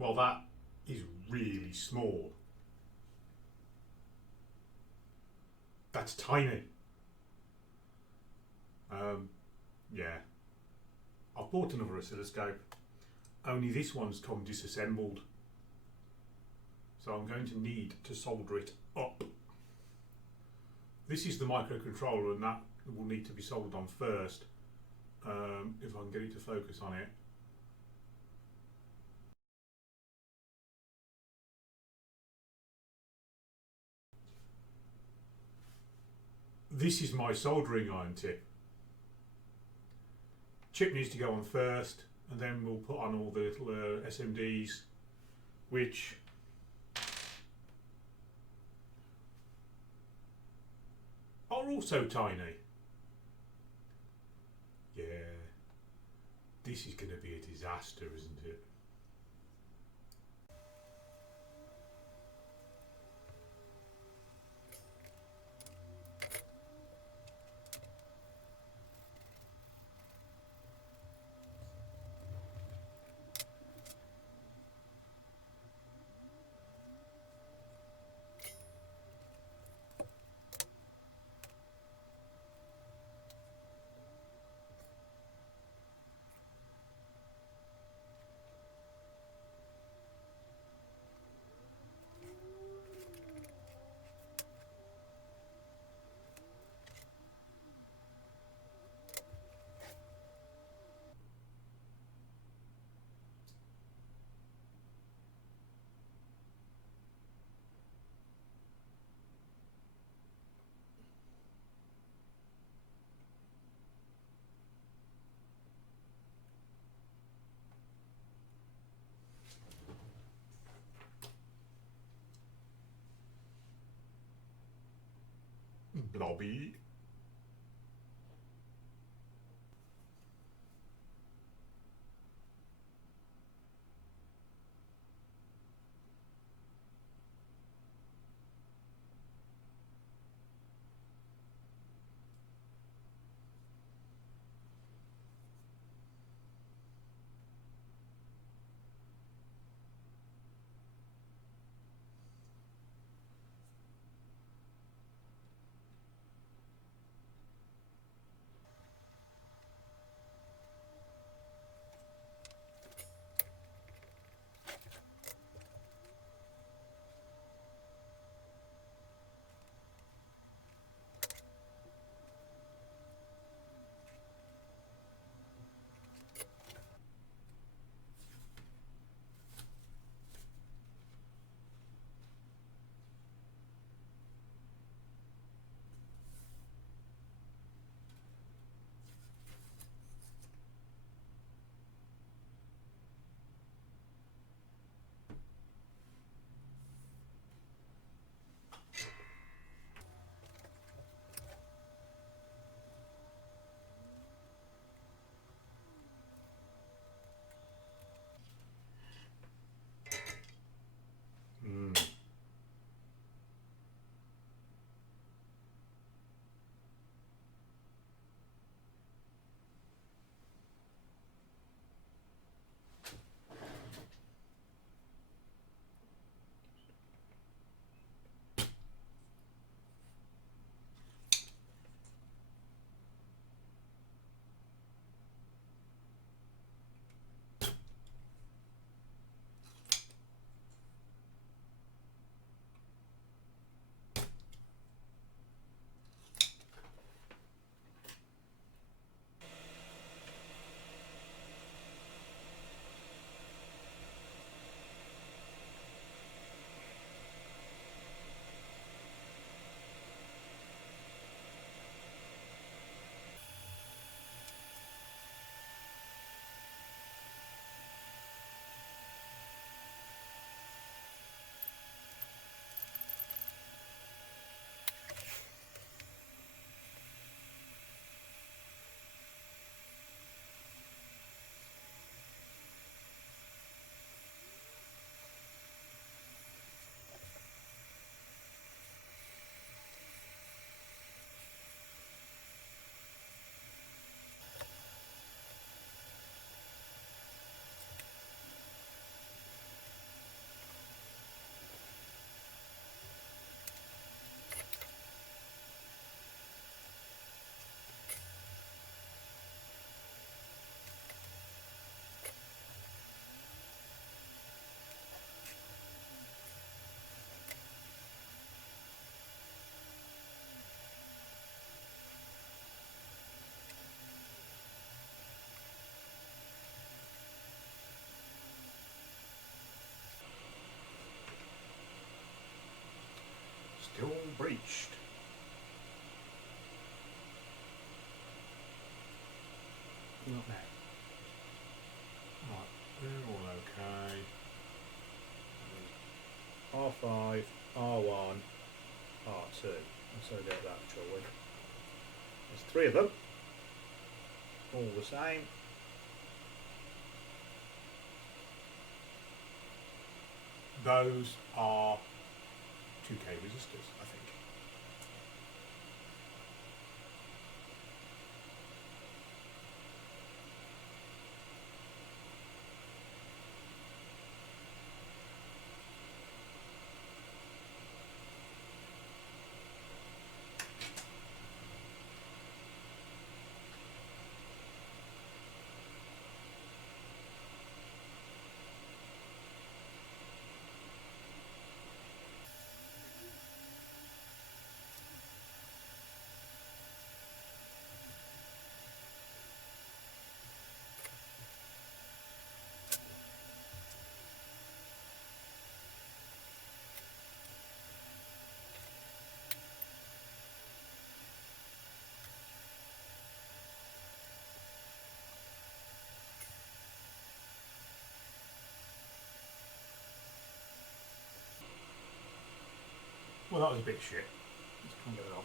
Well, that is really small. That's tiny. Yeah. I've bought another oscilloscope, only this one's come disassembled. So I'm going to need to solder it up. This is the microcontroller, and that will need to be soldered on first, if I can get it to focus on it. This is my soldering iron tip. Chip needs to go on first, and then we'll put on all the little SMDs, which are also tiny. Yeah, this is going to be a disaster, isn't it? Blobby. up now? Right, they're all okay. R5, R1, R2. Let's have a go at that, shall we? There's 3 of them. All the same. Those are 2K resistors, I think. Well, that was a bit shit. Let's try and get it off.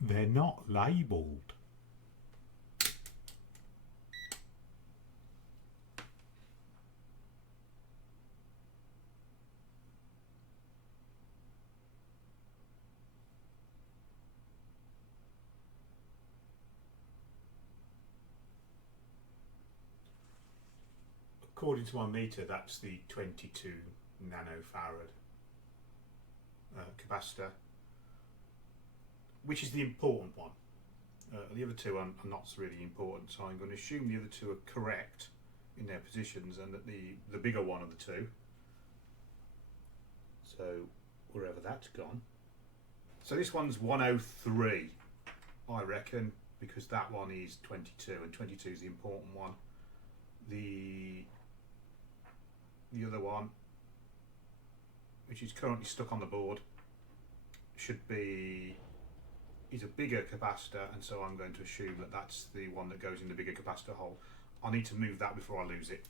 They're not labelled. According to my meter, that's the 22 nanofarad capacitor, which is the important one. The other two are not really important, so I'm going to assume the other two are correct in their positions, and that the bigger one of the two, so wherever that's gone. So this one's 103, I reckon, because that one is 22, and 22 is the important one. The other one, which is currently stuck on the board, is a bigger capacitor, and so I'm going to assume that that's the one that goes in the bigger capacitor hole. I need to move that before I lose it.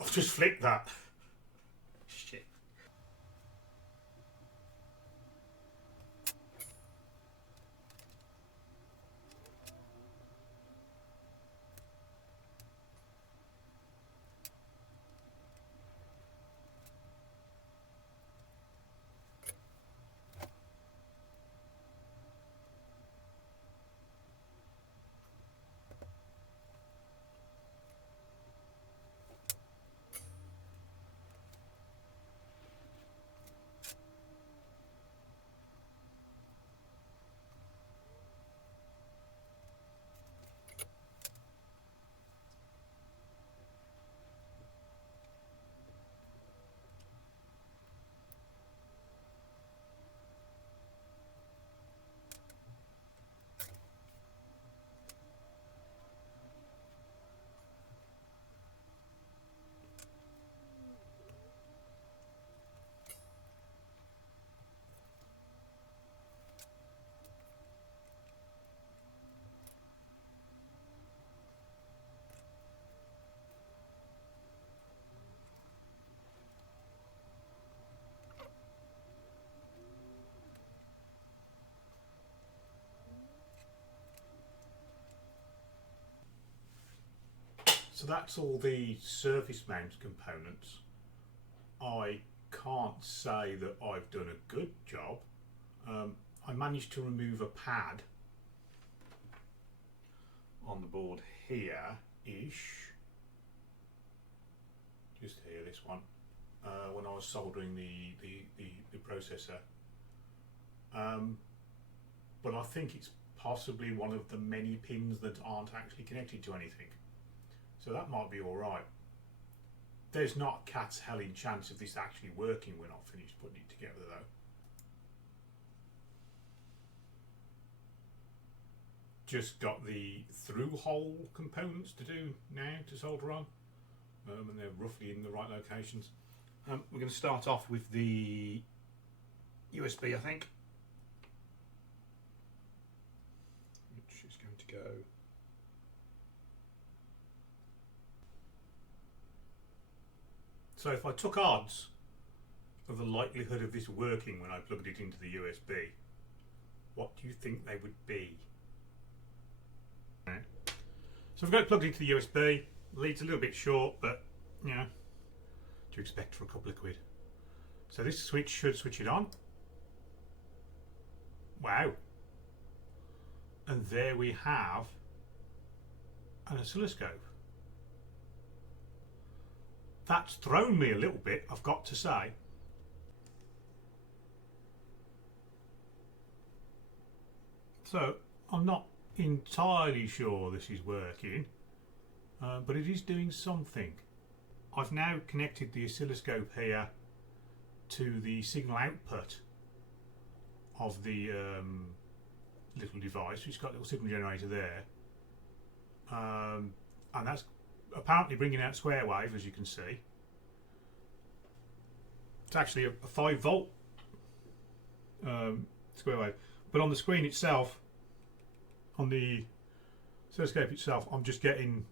I've just flipped that. Shit. So that's all the surface mount components. I can't say that I've done a good job. I managed to remove a pad on the board here-ish, just here, this one, when I was soldering the processor. But I think it's possibly one of the many pins that aren't actually connected to anything. So that might be alright. There's not a cat's helling chance of this actually working when I've finished putting it together though. Just got the through hole components to do now to solder on, and they're roughly in the right locations. We're going to start off with the USB, I think, which is going to go So if I took odds of the likelihood of this working when I plugged it into the USB, what do you think they would be? So we've got it plugged into the USB. Lead's a little bit short, but you know, what do you expect for a couple of quid? So this switch should switch it on. Wow. And there we have an oscilloscope. That's thrown me a little bit, I've got to say. So I'm not entirely sure this is working, but it is doing something. I've now connected the oscilloscope here to the signal output of the little device, which got a little signal generator there, and that's apparently bringing out square wave, as you can see. It's actually a 5 volt square wave, but on the screen itself, on the oscilloscope itself, I'm just getting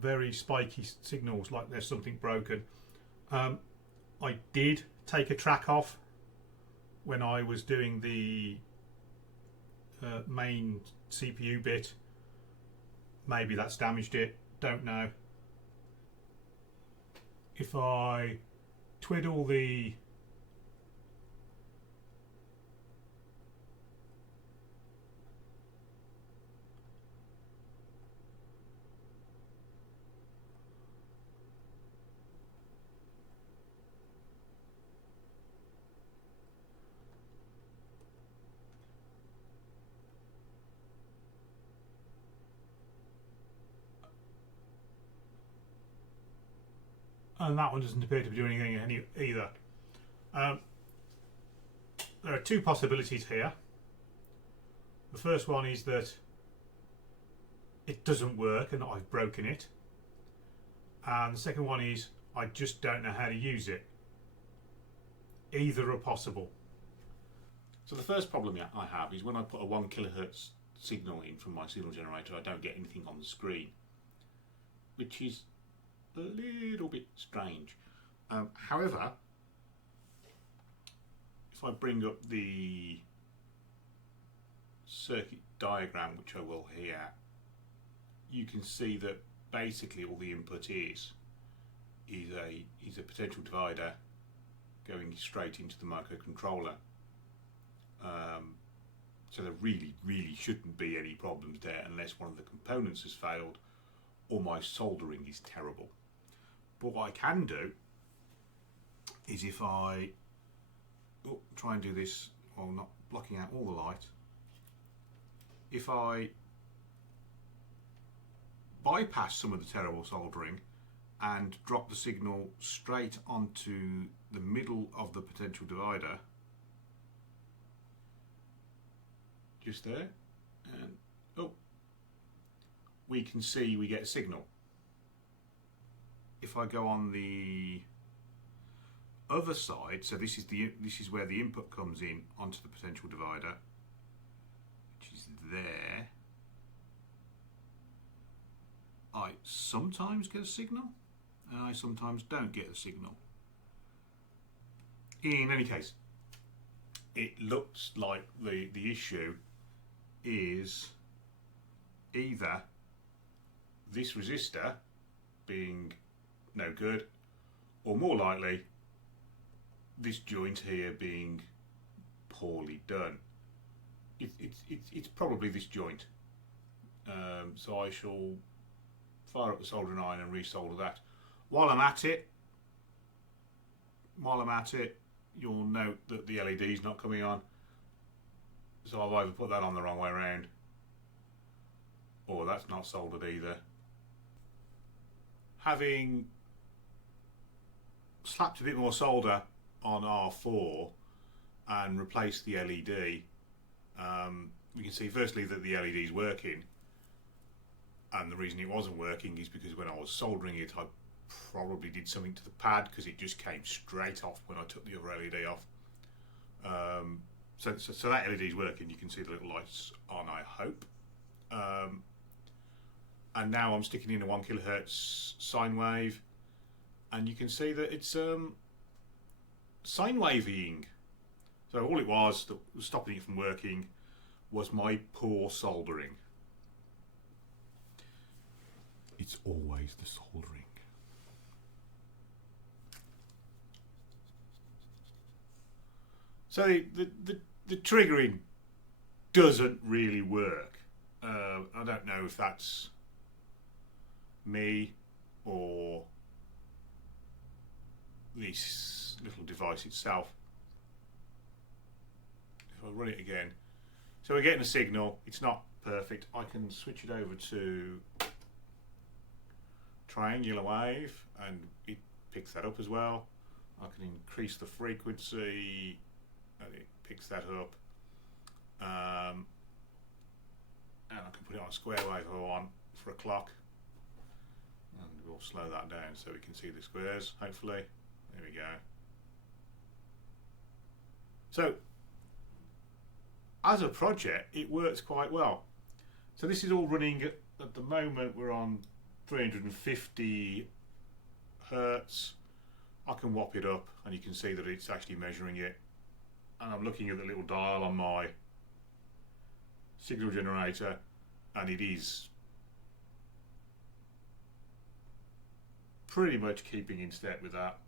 very spiky signals, like there's something broken. I did take a track off when I was doing the main CPU bit. Maybe that's damaged it, don't know. If I twiddle the and that one doesn't appear to be doing anything either. There are two possibilities here. The first one is that it doesn't work and I've broken it, and the second one is I just don't know how to use it. Either are possible. So the first problem I have is when I put a 1 kilohertz signal in from my signal generator, I don't get anything on the screen, which is a little bit strange. However, if I bring up the circuit diagram, which I will here, you can see that basically all the input is a potential divider going straight into the microcontroller. So there really shouldn't be any problems there unless one of the components has failed or my soldering is terrible. But what I can do is if I try and do this while not blocking out all the light, if I bypass some of the terrible soldering and drop the signal straight onto the middle of the potential divider, just there, and we can see we get a signal. If I go on the other side, so this is where the input comes in onto the potential divider, which is there, I sometimes get a signal and I sometimes don't get a signal. In any case, it looks like the issue is either this resistor being no good, or more likely this joint here being poorly done. It's probably this joint. So I shall fire up the soldering iron and resolder that. While I'm at it, you'll note that the LED is not coming on. So I've either put that on the wrong way around, or that's not soldered either. Having slapped a bit more solder on R4 and replaced the LED, we can see firstly that the LED is working, and the reason it wasn't working is because when I was soldering it, I probably did something to the pad because it just came straight off when I took the other LED off. So that LED is working. You can see the little lights on, I hope. And now I'm sticking in a 1 kilohertz sine wave, and you can see that it's sine waving. So all it was that was stopping it from working was my poor soldering. It's always the soldering. So the triggering doesn't really work. I don't know if that's me or this little device itself. If I run it again, so we're getting a signal. It's not perfect. I can switch it over to triangular wave and it picks that up as well. I can increase the frequency and it picks that up, and I can put it on a square wave if I want for a clock, and we'll slow that down so we can see the squares, hopefully. There we go. So as a project it works quite well. So this is all running at the moment, we're on 350 Hertz. I can whop it up and you can see that it's actually measuring it, and I'm looking at the little dial on my signal generator, and it is pretty much keeping in step with that.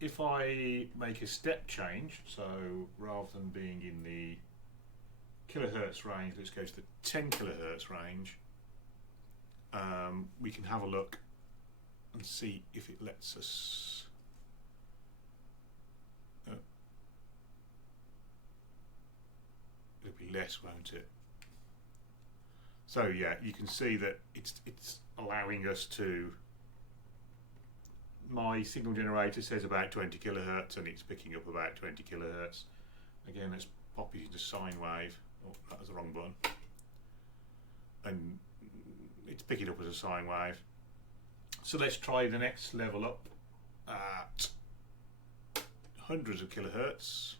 If I make a step change, so rather than being in the kilohertz range, let's go to the 10 kilohertz range, we can have a look and see if it lets us it'll be less, won't it? So yeah, you can see that it's allowing us to, my signal generator says about 20 kilohertz and it's picking up about 20 kilohertz. Again, let's pop it into sine wave. Oh, that was the wrong button. And it's picking up as a sine wave. So let's try the next level up at hundreds of kilohertz.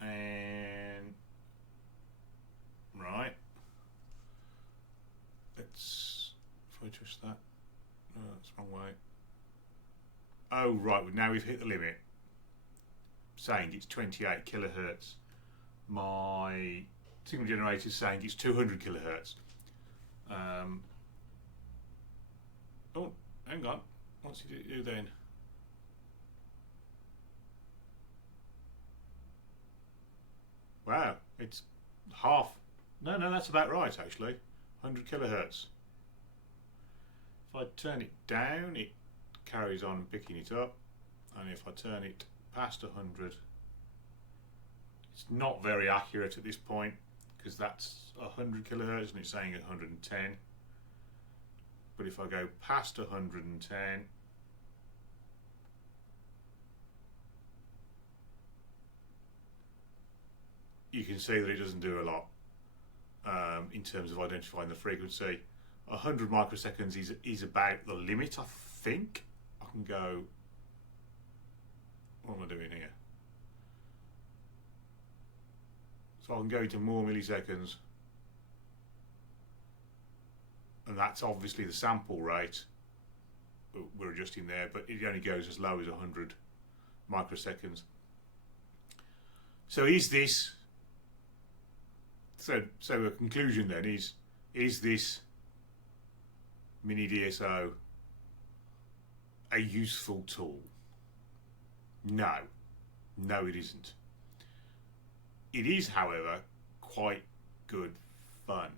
And right, let's, if I twist that, no, that's the wrong way. Oh right, now we've hit the limit, saying it's 28 kilohertz. My signal generator is saying it's 200 kilohertz. Oh, hang on, what's it do then? Wow, it's half. No, that's about right actually. 100 kilohertz. If I turn it down, it carries on picking it up, and if I turn it past 100, it's not very accurate at this point because that's 100 kilohertz and it's saying 110. But if I go past 110, you can see that it doesn't do a lot in terms of identifying the frequency. 100 microseconds is about the limit, I think. I can go, what am I doing here? So I can go into more milliseconds, and that's obviously the sample rate we're adjusting there, but it only goes as low as 100 microseconds. So is this, so a conclusion then is this mini DSO a useful tool? No, it isn't. It is, however, quite good fun.